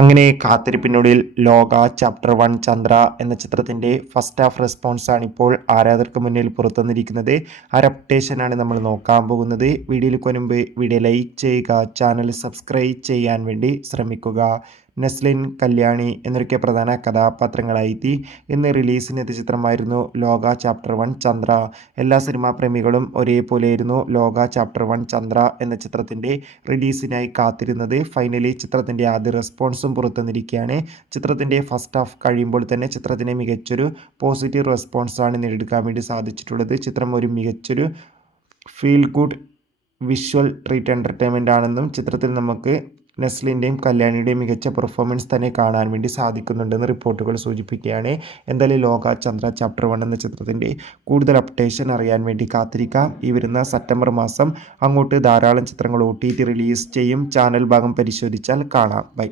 അങ്ങനെ കാത്തിരിപ്പിനൊടുവിൽ ലോക ചാപ്റ്റർ 1 ചന്ദ്ര എന്ന ചിത്രത്തിൻ്റെ ഫസ്റ്റ് ഹാഫ് റെസ്പോൺസാണ് ഇപ്പോൾ ആരാധകർക്ക് മുന്നിൽ പുറത്തുവന്നിരിക്കുന്നത്. ആ അപ്ഡേഷനാണ് നമ്മൾ നോക്കാൻ പോകുന്നത്. വീഡിയോയിലേക്ക് മുൻപ് വീഡിയോ ലൈക്ക് ചെയ്യുക, ചാനൽ സബ്സ്ക്രൈബ് ചെയ്യാൻ വേണ്ടി ശ്രമിക്കുക. നെസ്ലിൻ, കല്യാണി എന്നൊക്കെ പ്രധാന കഥാപാത്രങ്ങളായി ഇന്ന് റിലീസിനെത്തിയ ചിത്രമായിരുന്നു ലോക ചാപ്റ്റർ 1 ചന്ദ്ര. എല്ലാ സിനിമാ പ്രേമികളും ഒരേപോലെയായിരുന്നു ലോക ചാപ്റ്റർ 1 ചന്ദ്ര എന്ന ചിത്രത്തിൻ്റെ റിലീസിനായി കാത്തിരുന്നത്. ഫൈനലി ചിത്രത്തിൻ്റെ ആദ്യ റെസ്പോൺസും പുറത്തുവന്നിരിക്കുകയാണ്. ചിത്രത്തിൻ്റെ ഫസ്റ്റ് ഹാഫ് കഴിയുമ്പോൾ തന്നെ ചിത്രത്തിന് മികച്ചൊരു പോസിറ്റീവ് റെസ്പോൺസാണ് നേടിയെടുക്കാൻ വേണ്ടി സാധിച്ചിട്ടുള്ളത്. ചിത്രം ഒരു മികച്ചൊരു feel good visual treat entertainment ആണെന്നും ചിത്രത്തിൽ നമുക്ക് നെസ്ലിൻ്റെയും കല്യാണിയുടെയും മികച്ച പെർഫോമൻസ് തന്നെ കാണാൻ വേണ്ടി സാധിക്കുന്നുണ്ടെന്ന് റിപ്പോർട്ടുകൾ സൂചിപ്പിക്കുകയാണ്. എന്തായാലും ലോക ചന്ദ്ര ചാപ്റ്റർ 1 എന്ന ചിത്രത്തിൻ്റെ കൂടുതൽ അപ്ഡേഷൻ അറിയാൻ വേണ്ടി കാത്തിരിക്കാം. ഈ വരുന്ന സെപ്റ്റംബർ മാസം അങ്ങോട്ട് ധാരാളം ചിത്രങ്ങൾ OTT റിലീസ് ചെയ്യും. ചാനൽ ഭാഗം പരിശോധിച്ചാൽ കാണാം. ബൈ.